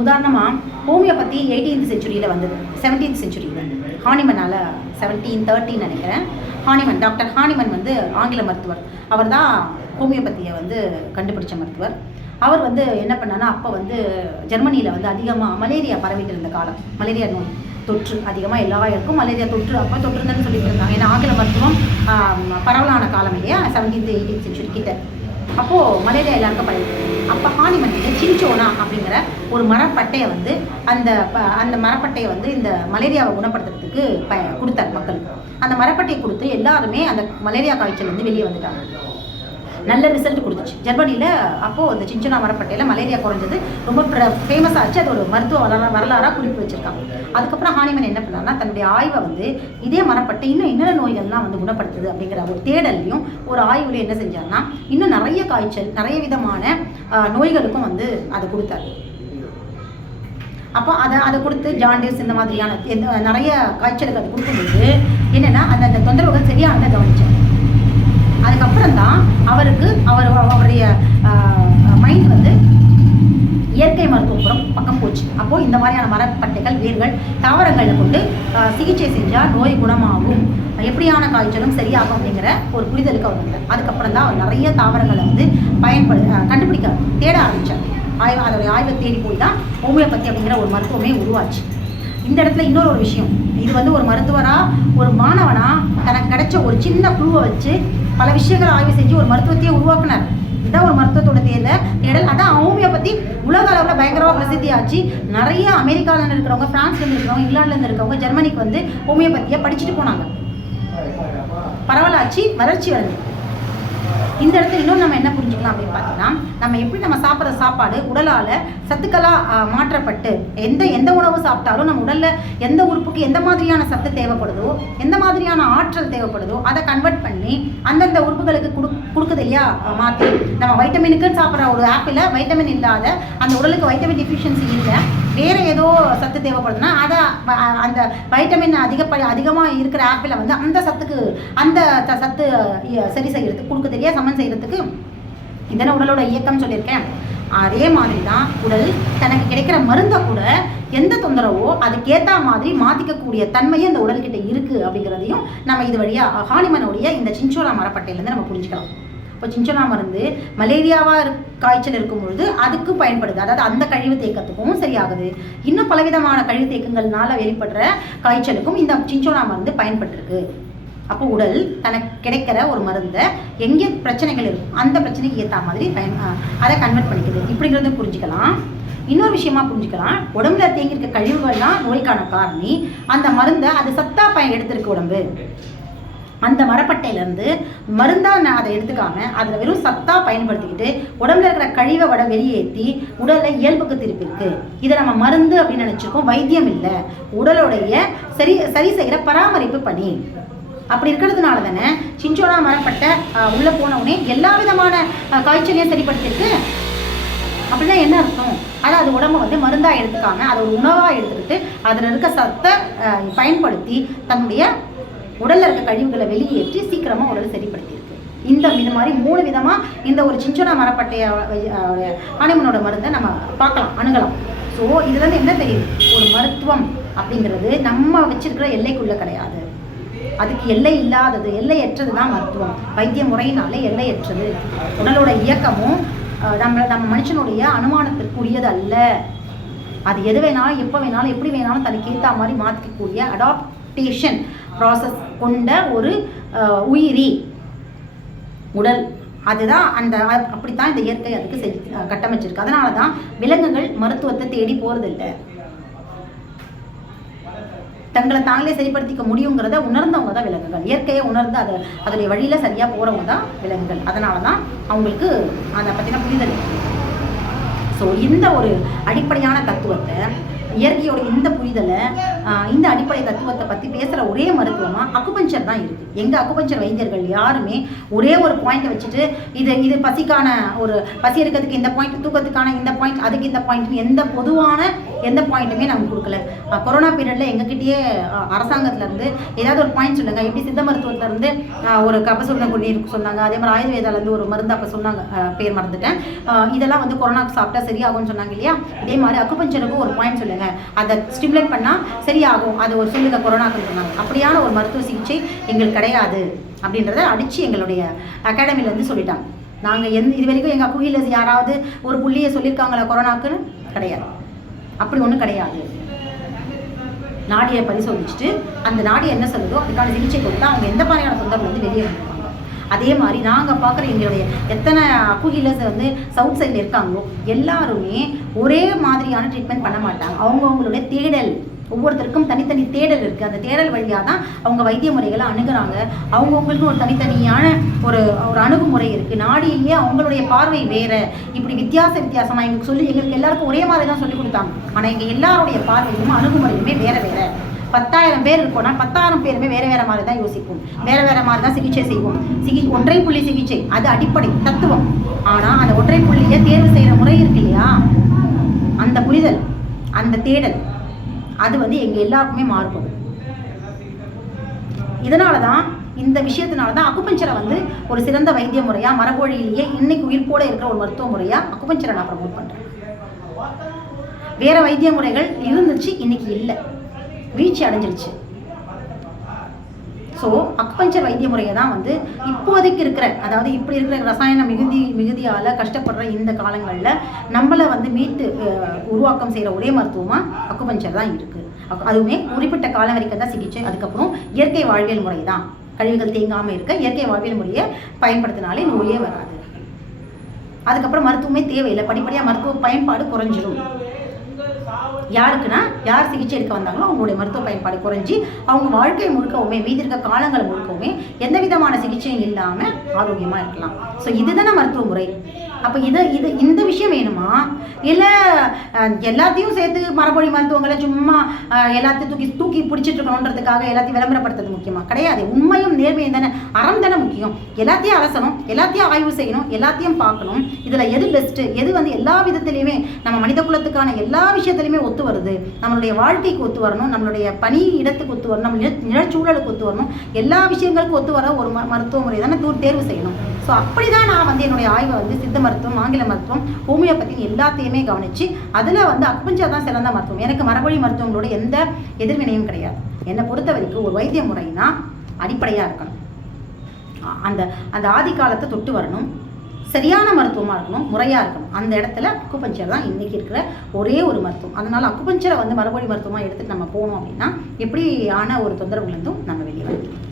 உதாரணமாக homeopathy 18th செஞ்சுரியில் வந்தது, 17th செஞ்சுரியில் ஹானிமனால் 1713 நினைக்கிறேன். ஹானிமன், டாக்டர் ஹானிமன் வந்து ஆங்கில மருத்துவர். அவர் தான் ஹோமியோபதியை வந்து கண்டுபிடிச்ச மருத்துவர். அவர் வந்து என்ன பண்ணான்னா, அப்போ வந்து ஜெர்மனியில் வந்து அதிகமாக மலேரியா பரவிட்டு இருந்த காலம், மலேரியா நோய் தொற்று அதிகமாக எல்லாருக்கும் மலேரியா தொற்று அப்போ தொற்றுருந்தன்னு சொல்லிட்டு இருந்தாங்க. ஏன்னா ஆங்கில மருத்துவம் பரவலான காலம் இல்லையா, 17th 18th செஞ்சுரி கிட்ட. அப்போது மலேரியா எல்லாருக்கும் பரவிட்டு. அப்போ ஹானிமன் சின்சோனா அப்படிங்கிற ஒரு மரப்பட்டையை வந்து அந்த மரப்பட்டையை வந்து இந்த மலேரியாவை குணப்படுத்துறதுக்கு கொடுத்தார் மக்களுக்கு. அந்த மரப்பட்டையை கொடுத்து எல்லாருமே அந்த மலேரியா காய்ச்சல் வந்து வெளியே வந்துட்டாங்க. நல்ல ரிசல்ட் கொடுத்துச்சு ஜெர்மனியில். அப்போது அந்த சின்சோனா மரப்பட்டையில் மலேரியா குறைஞ்சது, ரொம்ப ஃபேமஸ் ஆச்சு. அது ஒரு மருத்துவ வரலாறாக குறிப்பு வச்சுருக்காங்க. அதுக்கப்புறம் ஹானிமன் என்ன பண்ணார்னா, தன்னுடைய ஆய்வை வந்து இதே மரப்பட்டை இன்னும் என்னென்ன நோய்கள்லாம் வந்து குணப்படுத்துது அப்படிங்கிற ஒரு தேடலையும் ஒரு ஆய்வுலையும் என்ன செஞ்சார்னா, இன்னும் நிறைய காய்ச்சல், நிறைய விதமான நோய்களுக்கும் வந்து அதை கொடுத்தாரு. அப்போ அதை கொடுத்து ஜாண்டிஸ் இந்த மாதிரியான நிறைய காய்ச்சலுக்கு அது கொடுக்கும்போது என்னென்னா அந்த தொந்தரவுகள் சரியானதை கவனிச்சார். அதுக்கப்புறம் தான் அவருடைய மைண்ட் வந்து இயற்கை மருத்துவப்புறம் பக்கம் போச்சு. அப்போது இந்த மாதிரியான மரப்பட்டைகள், வேர்கள், தாவரங்களை கொண்டு சிகிச்சை செஞ்சால் நோய் குணமாகும், எப்படியான காய்ச்சலும் சரியாகும் அப்படிங்கிற ஒரு புரிதலுக்கு அவர் வந்தார். அதுக்கப்புறம் தான் அவர் நிறைய தாவரங்களை வந்து கண்டுபிடிக்க தேட ஆரம்பித்தார். அதோடைய ஆய்வை தேடி போய் தான் ஹோமியோபதி அப்படிங்கிற ஒரு மருத்துவமே உருவாச்சு. இந்த இடத்துல இன்னொரு விஷயம், இது வந்து ஒரு மருத்துவராக ஒரு மாணவனாக தனக்கு கிடைச்ச ஒரு சின்ன குழுவை வச்சு பல விஷயங்களை ஆய்வு செஞ்சு ஒரு மருத்துவத்தையே உருவாக்குனார். இதுதான் ஒரு மருத்துவத்தோட தேடல். அதான் ஹோமியோபதி உலக அளவில் பயங்கரமாக பிரசித்தி ஆச்சு. நிறைய அமெரிக்காவிலேருந்து இருக்கிறவங்க, ஃப்ரான்ஸ்லேருந்து இருக்கிறவங்க, இங்கிலாந்துலேருந்து இருக்கிறவங்க ஜெர்மனிக்கு வந்து ஹோமியோபதியை படிச்சுட்டு போனாங்க. பரவலாச்சு, வளர்ச்சி வருது. இந்த இடத்துல இன்னும் நம்ம என்ன புரிஞ்சுக்கலாம் அப்படின்னு பார்த்தீங்கன்னா, நம்ம எப்படி நம்ம சாப்பிட்ற சாப்பாடு உடலால் சத்துக்களாக மாற்றப்பட்டு எந்த உணவு சாப்பிட்டாலும் நம்ம உடலில் எந்த உறுப்புக்கு எந்த மாதிரியான சத்து தேவைப்படுதோ, எந்த மாதிரியான ஆற்றல் தேவைப்படுதோ அதை கன்வெர்ட் பண்ணி அந்தந்த உறுப்புகளுக்கு கொடுக்குது இல்லையா, மாற்றி. நம்ம வைட்டமினுக்குன்னு சாப்பிட்ற ஒரு ஆப்பிள் வைட்டமின் இல்லாத, அந்த உடலுக்கு வைட்டமின் டெஃபிஷியன்சி இல்லை, வேறு ஏதோ சத்து தேவைப்படுதுன்னா அதை அந்த வைட்டமின் அதிகமாக இருக்கிற ஆப்பிளை வந்து அந்த சத்து சரி செய்கிறதுக்கு கொடுக்குது இல்லையா, சமன் செய்கிறதுக்கு. இதனை உடலோட இயக்கம் சொல்லியிருக்கேன். அதே மாதிரி தான் உடல் தனக்கு கிடைக்கிற மருந்தை கூட எந்த தொந்தரவோ அதுக்கேற்ற மாதிரி மாற்றிக்கக்கூடிய தன்மையே இந்த உடல்கிட்ட இருக்குது அப்படிங்கிறதையும் நம்ம இது வழியாக ஹானிமனுடைய இந்த சின்சோனா மரப்பட்டையிலேருந்து நம்ம புரிஞ்சுக்கலாம். இப்போ சின்சோனா மருந்து மலேரியாவாக காய்ச்சல் இருக்கும் பொழுது அதுக்கு பயன்படுது. அதாவது அந்த கழிவு தேக்கத்துக்கும் சரியாகுது. இன்னும் பலவிதமான கழிவு தேக்கங்கள்னால வெளிப்படுற காய்ச்சலுக்கும் இந்த சின்சோனா மருந்து பயன்பட்டுருக்கு. அப்போ உடல் தனக்கு கிடைக்கிற ஒரு மருந்தை எங்கே பிரச்சனைகள் இருக்கும் அந்த பிரச்சனைக்கு ஏற்ற மாதிரி அதை கன்வெர்ட் பண்ணிக்குது. இப்படிங்கிறத புரிஞ்சுக்கலாம். இன்னொரு விஷயமா புரிஞ்சுக்கலாம், உடம்புல தேங்கியிருக்க கழிவுகள்லாம் நோய்க்கான காரணி. அந்த மருந்தை அது சத்தா எடுத்திருக்கு உடம்பு. அந்த மரப்பட்டையிலேருந்து மருந்தாக அதை எடுத்துக்காம அதில் வெறும் சத்தா பயன்படுத்திக்கிட்டு உடம்புல இருக்கிற கழிவை வெளியேற்றி உடலை இயல்புக்கு திருப்பிருக்கு. இதை நம்ம மருந்து அப்படின்னு நினச்சிருக்கோம். வைத்தியம் இல்லை, உடலுடைய சரி செய்கிற பராமரிப்பு பணி. அப்படி இருக்கிறதுனால தானே சின்சோனா மரப்பட்டை உள்ளே போனவுடனே எல்லா விதமான காய்ச்சலையும் சரிப்படுத்திருக்கு. அப்படின்னா என்ன அர்த்தம்? அதாவது உடம்பை வந்து மருந்தாக எடுத்துக்காம அதை ஒரு உணவாக எடுத்துக்கிட்டு அதில் இருக்க சத்தை பயன்படுத்தி தன்னுடைய உடலில் இருக்க கழிவுகளை வெளியேற்றி சீக்கிரமாக உடலை சரிப்படுத்தியிருக்கு. இந்த மாதிரி 3 விதமாக இந்த ஒரு சின்சோனா மரப்பட்டைய ஹானிமனோட மருந்தை நம்ம பார்க்கலாம், அணுகலாம். ஸோ இதுலேருந்து என்ன தெரியுது, ஒரு மருத்துவம் அப்படிங்கிறது நம்ம வச்சிருக்கிற எல்லைக்குள்ளே கிடையாது. அதுக்கு எல்லை இல்லாதது, எல்லையற்றது தான் மருத்துவம். வைத்திய முறையினாலே எல்லையற்றது. உடலோட இயக்கமும் நம்ம மனுஷனுடைய அனுமானத்திற்குரியது அல்ல. அது எது வேணாலும், எப்போ வேணாலும், எப்படி வேணாலும் தனக்கு ஏற்ற மாதிரி மாற்றிக்கக்கூடிய அடாப்டேஷன் ப்ராசஸ் கொண்ட ஒரு உயிரி உடல். அதுதான் அப்படித்தான் இந்த இயற்கை அதுக்கு கட்டமைச்சிருக்கு. அதனால தான் விலங்குகள் மருத்துவத்தை தேடி போகிறதில்லை. தங்களை தாங்களே சரிப்படுத்திக்க முடியுங்கிறத உணர்ந்தவங்க தான் விலங்குகள். இயற்கையை உணர்ந்து அதோடைய வழியில் சரியாக போகிறவங்க தான் விலங்குகள். அதனால தான் அவங்களுக்கு அதை பற்றின புரிதல். ஸோ இந்த ஒரு அடிப்படையான தத்துவத்தை இயற்கையோட இந்த புரிதலை இந்த அடிப்படை தத்துவத்தை பற்றி பேசுகிற ஒரே மருத்துவமாக அக்குபஞ்சர் தான் இருக்குது. எங்கள் அக்குபஞ்சர் வைத்தியர்கள் யாருமே ஒரே ஒரு பாயிண்ட்டை வச்சுட்டு இது பசிக்கான ஒரு பசி இருக்கிறதுக்கு இந்த பாயிண்ட், தூக்கத்துக்கான இந்த பாயிண்ட், அதுக்கு இந்த பாயிண்ட்னு எந்த பொதுவான எந்த பாயிண்ட்டுமே நாங்கள் கொடுக்கல. கொரோனா பீரியடில் எங்ககிட்டயே அரசாங்கத்துலேருந்து ஏதாவது ஒரு பாயிண்ட் சொல்லுங்கள். எப்படி சித்த மருத்துவத்துலேருந்து ஒரு கபசுரண குடிநீர் சொன்னாங்க, அதே மாதிரி ஆயுர்வேதாலேருந்து ஒரு மருந்து அப்போ சொன்னாங்க, பேர் மறந்துட்டேன். இதெல்லாம் வந்து கொரோனாக்கு சாப்பிட்டா சரியாகும்னு சொன்னாங்க இல்லையா? இதே மாதிரி அக்குபஞ்சருக்கும் ஒரு பாயிண்ட் சொல்லுங்கள், அதை ஸ்டிமுலேட் பண்ணால் சரியாகும், அது ஒரு சொல்லுங்கள் கொரோனாக்குன்னு சொன்னாங்க. அப்படியான ஒரு மருத்துவ சிகிச்சை எங்களுக்கு கிடையாது அப்படின்றத அடித்து எங்களுடைய அகாடமிலேருந்து சொல்லிட்டாங்க. நாங்கள் இது வரைக்கும் எங்கள் அக்குஹீலர்ஸ் யாராவது ஒரு புள்ளியை சொல்லியிருக்காங்களா கொரோனாக்குன்னு? கிடையாது. அப்படி ஒன்றும் கிடையாது. நாடியை பரிசோதிச்சுட்டு அந்த நாடி என்ன சொல்லுதோ அதுக்கான சிகிச்சை கொடுத்தா அவங்க எந்த மாதிரியான தொந்தரவுலேருந்து வெளியே வந்துருவாங்க. அதே மாதிரி நாங்கள் பார்க்குற எங்களுடைய எத்தனை அக்குஹீலர்ஸ் வந்து சவுத் சைடில் இருக்காங்களோ எல்லாருமே ஒரே மாதிரியான ட்ரீட்மெண்ட் பண்ண மாட்டாங்க. அவங்கவுங்களுடைய தேடல், ஒவ்வொருத்தருக்கும் தனித்தனி தேடல் இருக்குது. அந்த தேடல் வழியாக தான் அவங்க வைத்திய முறைகளை அணுகுறாங்க. அவங்கவுங்களுக்கும் ஒரு தனித்தனியான ஒரு அணுகுமுறை இருக்குது. நாடியிலேயே அவங்களுடைய பார்வை வேறு. இப்படி வித்தியாசமாக எங்களுக்கு எல்லாருக்கும் ஒரே மாதிரி தான் சொல்லிக் கொடுத்தாங்க. ஆனால் எங்கள் எல்லாருடைய பார்வையும் அணுகுமுறையுமே வேறு வேறு. 10,000 பேர் இருக்கோம்னா 10,000 பேருமே வேறு மாதிரி தான் யோசிப்போம், வேறு மாதிரி தான் சிகிச்சை செய்வோம். ஒற்றை புள்ளி சிகிச்சை அது அடிப்படை தத்துவம். ஆனால் அந்த ஒற்றை புள்ளியை தேர்வு செய்கிற முறை இருக்கு இல்லையா, அந்த புரிதல், அந்த தேடல், அது வந்து எங்கள் எல்லாருக்குமே மாறுபடும். இதனால தான் இந்த விஷயத்தினால தான் அக்குபஞ்சரை வந்து ஒரு சிறந்த வைத்திய முறையாக, மரபொழியிலேயே இன்னைக்கு உயிர்ப்போட இருக்கிற ஒரு மருத்துவ முறையாக அக்குபஞ்சரை நான் ப்ரமோட் பண்ணுறேன். வேறு வைத்திய முறைகள் இருந்துச்சு, இன்னைக்கு இல்லை, வீழ்ச்சி அடைஞ்சிருச்சு. ஸோ அக்குபஞ்சர் வைத்திய முறையை தான் வந்து இப்போதைக்கு இருக்கிற, அதாவது இப்படி இருக்கிற ரசாயன மிகுதியால் கஷ்டப்படுற இந்த காலங்களில் நம்மளை வந்து மீட்டு உருவாக்கம் செய்கிற ஒரே மருத்துவமாக அக்குபஞ்சர் தான் இருக்குது. அதுவுமே குறிப்பிட்ட காலம் வரைக்கும் தான் சிகிச்சை. அதுக்கப்புறம் இயற்கை வாழ்வியல் முறை தான். கழிவுகள் தேங்காமல் இருக்க இயற்கை வாழ்வியல் முறையை பயன்படுத்தினாலே நோயே வராது. அதுக்கப்புறம் மருத்துவமே தேவையில்லை, படிப்படியாக மருத்துவ பயன்பாடு குறைஞ்சிடும். யாருக்குன்னா யார் சிகிச்சை எடுக்க வந்தாங்களோ அவங்களுடைய மருத்துவ பயன்பாடு குறைஞ்சி அவங்க வாழ்க்கை முழுக்கவுமே, மீதி இருக்க காலங்கள் முழுக்கவுமே எந்த விதமான சிகிச்சையும் இல்லாமல் ஆரோக்கியமாக இருக்கலாம். ஸோ இதுதானே மருத்துவ முறை. அப்போ இந்த விஷயம் வேணுமா, இல்லை எல்லாத்தையும் சேர்த்து மரபொழி மருத்துவங்களை சும்மா எல்லாத்தையும் தூக்கி பிடிச்சிட்டு இருக்கணுன்றதுக்காக எல்லாத்தையும் விளம்பரப்படுத்துறது முக்கியமாக கிடையாது. உண்மையும் நேர்மையும் தானே, அறம் தானே முக்கியம். எல்லாத்தையும் அலசணும், எல்லாத்தையும் ஆய்வு செய்யணும், எல்லாத்தையும் பார்க்கணும். இதில் எது பெஸ்ட்டு, எது வந்து எல்லா விதத்துலையுமே நம்ம மனித குலத்துக்கான எல்லா விஷயத்துலையுமே ஒத்து வருது, நம்மளுடைய வாழ்க்கைக்கு ஒத்து வரணும், நம்மளுடைய பணி இடத்துக்கு ஒத்து வரணும், நம்ம நிழற்சூழலுக்கு ஒத்து வரணும், எல்லா விஷயங்களுக்கும் ஒத்து வர ஒரு மருத்துவ முறை தானே தேர்வு செய்யணும். ஸோ அப்படி தான் நான் வந்து என்னுடைய ஆய்வை வந்து சித்த மருத்துவம், ஆங்கில மருத்துவம், ஹோமியோபதி எல்லாத்தையுமே கவனித்து அதில் வந்து அக்குபஞ்சர் தான் சிறந்த மருத்துவம். எனக்கு மரபொழி மருத்துவங்களோட எந்த எதிர்வினையும் கிடையாது. என்னை பொறுத்த வரைக்கும் ஒரு வைத்திய முறைனா அடிப்படையாக இருக்கணும், அந்த ஆதி காலத்தை தொட்டு வரணும், சரியான மருத்துவமாக இருக்கணும், முறையாக இருக்கணும். அந்த இடத்துல அக்குபஞ்சர் தான் இன்றைக்கி இருக்கிற ஒரே ஒரு மருத்துவம். அதனால் அக்குபஞ்சரை வந்து மரபொழி மருத்துவமாக எடுத்துகிட்டு நம்ம போனோம் அப்படின்னா எப்படியான ஒரு தொந்தரவுலேருந்தும் நம்ம வெளியே வரலாம்.